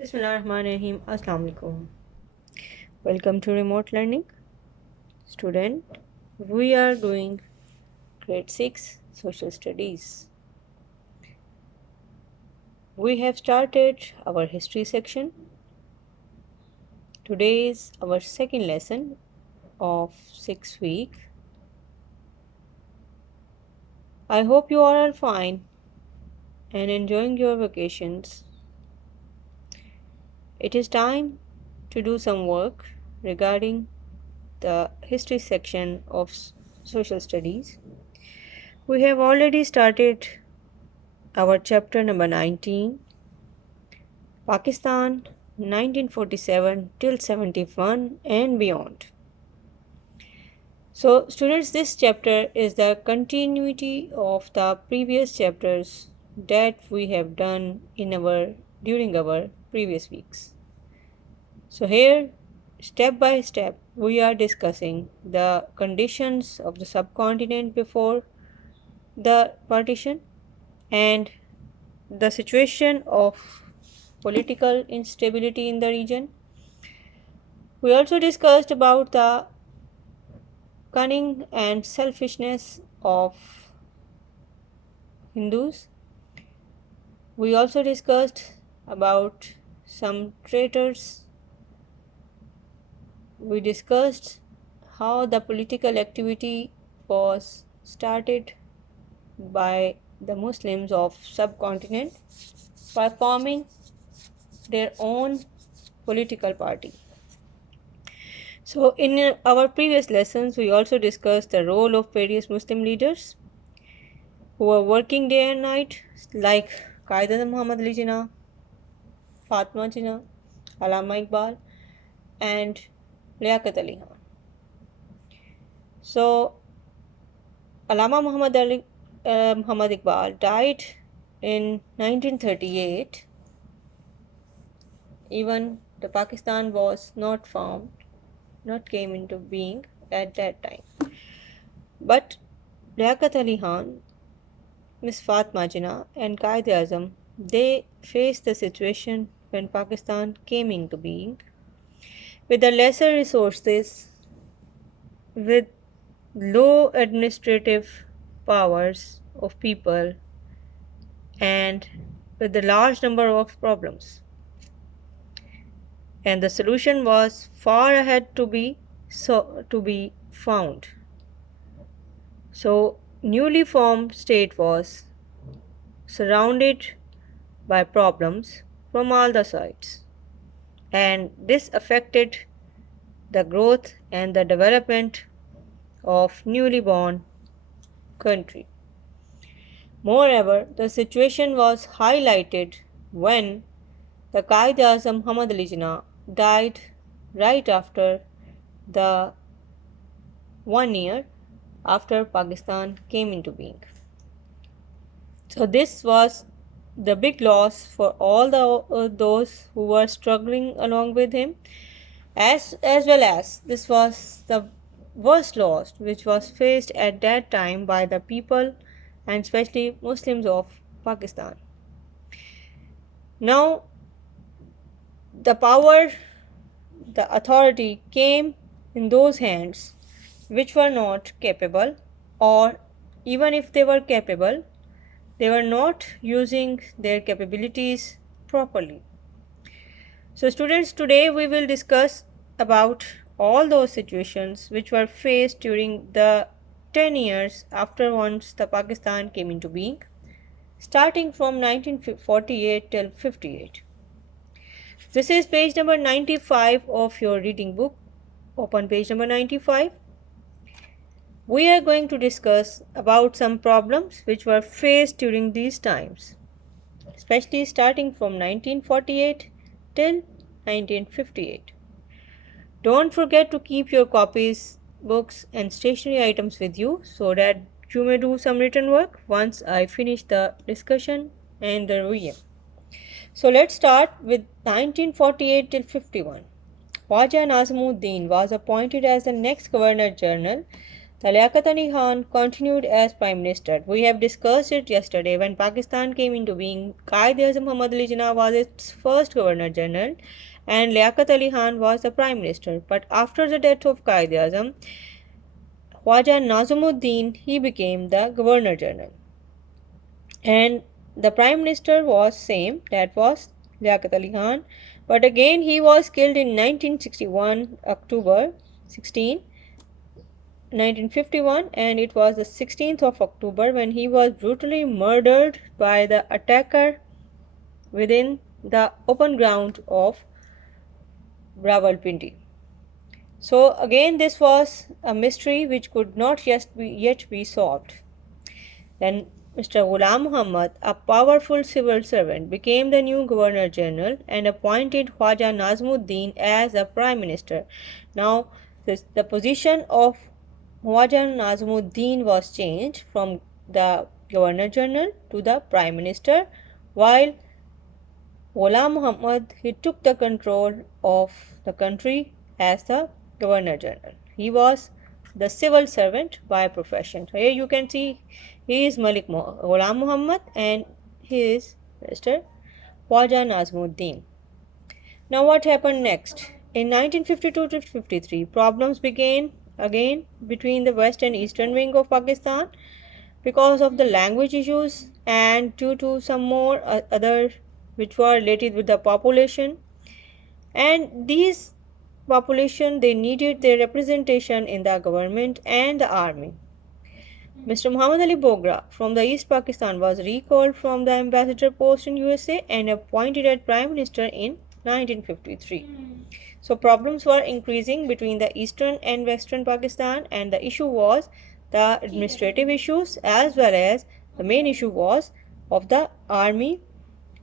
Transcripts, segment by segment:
Bismillahirrahmanirrahim. Assalamu alaikum. Welcome to remote learning. Student, we are doing grade 6 social studies. We have started our history section. Today is our second lesson of 6 week. I hope you all are fine and enjoying your vacations. It is time to do some work regarding the history section of social studies. We have already started our chapter number 19, Pakistan 1947 till 71 and beyond. So students, this chapter is the continuity of the previous chapters that we have done during our previous weeks. So here, step by step, we are discussing the conditions of the subcontinent before the partition and the situation of political instability in the region. We also discussed about the cunning and selfishness of Hindus. We also discussed about some traitors. We discussed how the political activity was started by the Muslims of subcontinent by forming their own political party. So in our previous lessons, we also discussed the role of various Muslim leaders who were working day and night, like Qaid Muhammad Ali Jinnah, Fatma Jinnah, Allama Iqbal, and Liaquat Ali Khan. So Allama Muhammad Iqbal died in 1938. Even the Pakistan was not came into being at that time. But Liaquat Ali Khan, Miss Fatma Jinnah and Qaid Azam, they faced the situation when Pakistan came into being with the lesser resources, with low administrative powers of people, and with the large number of problems. And the solution was far ahead to be found. So newly formed state was surrounded by problems from all the sides, and this affected the growth and the development of newly born country. Moreover, the situation was highlighted when the Qaid Azam Muhammad Ali Jinnah died right after the 1 year after Pakistan came into being. So this was the big loss for all those who were struggling along with him, as well as this was the worst loss which was faced at that time by the people and especially Muslims of Pakistan. Now the power, the authority came in those hands which were not capable, or even if they were capable, they were not using their capabilities properly. So students, today we will discuss about all those situations which were faced during the 10 years after once the Pakistan came into being, starting from 1948 till 58. This is page number 95 of your reading book. Open page number 95. We are going to discuss about some problems which were faced during these times, especially starting from 1948 till 1958. Don't forget to keep your copies, books and stationery items with you so that you may do some written work once I finish the discussion and the revision. So let's start with 1948 till 51. Khwaja Nazimuddin was appointed as the next Governor General The Liaquat Ali Khan continued as Prime Minister. We have discussed it yesterday. When Pakistan came into being, Quaid-e-Azam Muhammad Ali Jinnah was its first Governor General and Liaquat Ali Khan was the Prime Minister. But after the death of Quaid-e-Azam, Khwaja Nazimuddin, he became the Governor General. And the Prime Minister was same, that was Liaquat Ali Khan. But again he was killed in 1961, October 16, 1951, and it was the 16th of October when he was brutally murdered by the attacker within the open ground of Rawalpindi. So again this was a mystery which could not yet be solved. Then Mr. Ghulam Muhammad, a powerful civil servant, became the new Governor General and appointed Khwaja Nazimuddin as the Prime Minister. Now the position of Khwaja Nazimuddin was changed from the Governor General to the Prime Minister, while Ghulam Muhammad, he took the control of the country as the Governor General. He was the civil servant by profession. So here you can see he is Ghulam Muhammad and he is Mr. Khwaja Nazimuddin. Now what happened next? In 1952 to 53, problems began again between the west and eastern wing of Pakistan because of the language issues and due to some more other which were related with the population, and these population they needed their representation in the government and the army. Mr. Muhammad Ali Bogra from the East Pakistan was recalled from the ambassador post in USA and appointed as Prime Minister in 1953. So problems were increasing between the eastern and western Pakistan, and the issue was the administrative issues as well as the main issue was of the army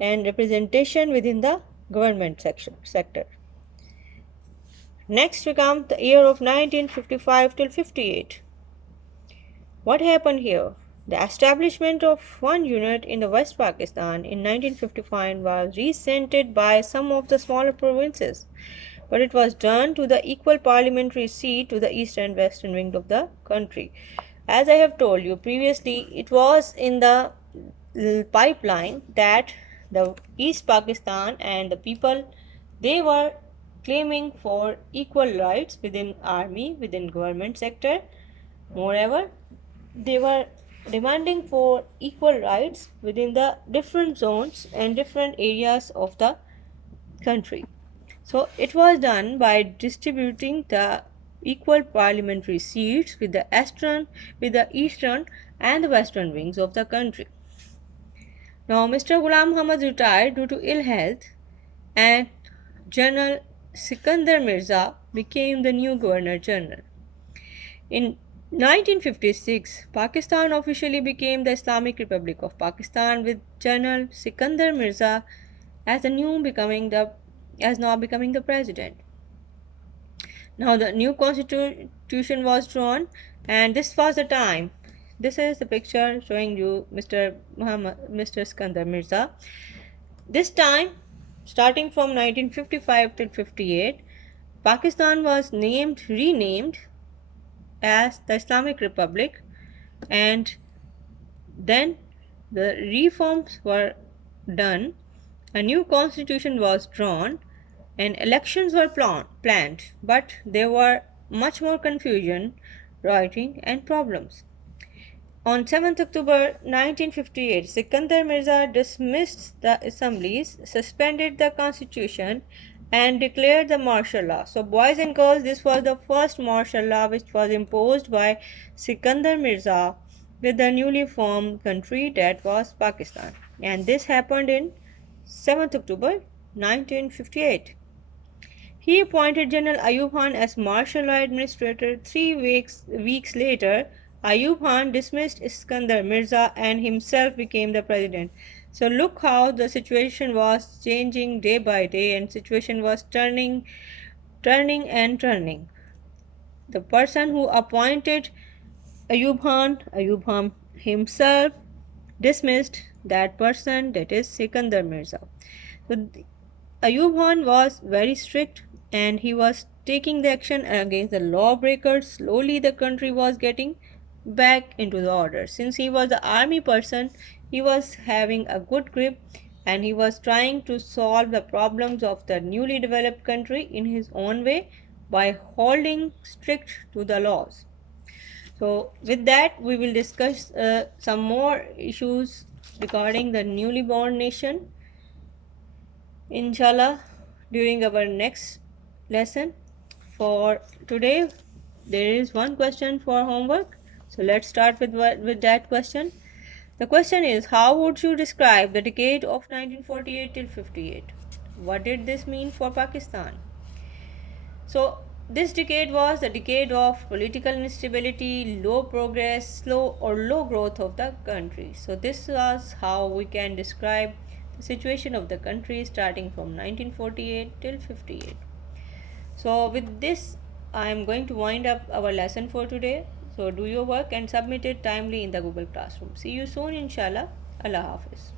and representation within the government sector. Next we come the year of 1955 till 58. What happened here? The establishment of one unit in the West Pakistan in 1955 was resented by some of the smaller provinces, but it was done to the equal parliamentary seat to the east and western wing of the country. As I have told you previously, it was in the pipeline that the East Pakistan and the people, they were claiming for equal rights within army, within government sector. Moreover, they were demanding for equal rights within the different zones and different areas of the country. So it was done by distributing the equal parliamentary seats with the eastern and the western wings of the country. Now Mr. Ghulam Muhammad retired due to ill health and General Sikandar Mirza became the new Governor General. In 1956, Pakistan officially became the Islamic Republic of Pakistan with General Sikandar Mirza as now becoming the president. Now the new constitution was drawn, and this was the time. This is the picture showing you Mr. Sikandar Mirza. This time, starting from 1955 till 58, Pakistan was renamed as the Islamic Republic, and then the reforms were done, a new constitution was drawn, and elections were planned, but there were much more confusion, rioting and problems. On 7th October 1958, Sikandar Mirza dismissed the assemblies, suspended the constitution and declared the martial law. So boys and girls, this was the first martial law which was imposed by Sikandar Mirza with the newly formed country that was Pakistan. And this happened in 7th October 1958. He appointed General Ayub Khan as martial law administrator. 3 weeks later, Ayub Khan dismissed Iskandar Mirza and himself became the president. So look how the situation was changing day by day, and situation was turning. The person who appointed Ayub Khan himself dismissed that person, that is Sikandar Mirza. So Ayub Khan was very strict and he was taking the action against the lawbreakers, slowly the country was getting back into the order. Since he was the army person, he was having a good grip and he was trying to solve the problems of the newly developed country in his own way by holding strict to the laws. So with that, we will discuss some more issues regarding the newly born nation, inshallah, during our next lesson. For today, there is one question for homework. So let's start with that question. The question is, how would you describe the decade of 1948 till 58? What did this mean for Pakistan? So this decade was the decade of political instability, low progress, slow or low growth of the country. So this was how we can describe the situation of the country starting from 1948 till 58. So with this, I am going to wind up our lesson for today. So do your work and submit it timely in the Google Classroom. See you soon, inshallah. Allah Hafiz.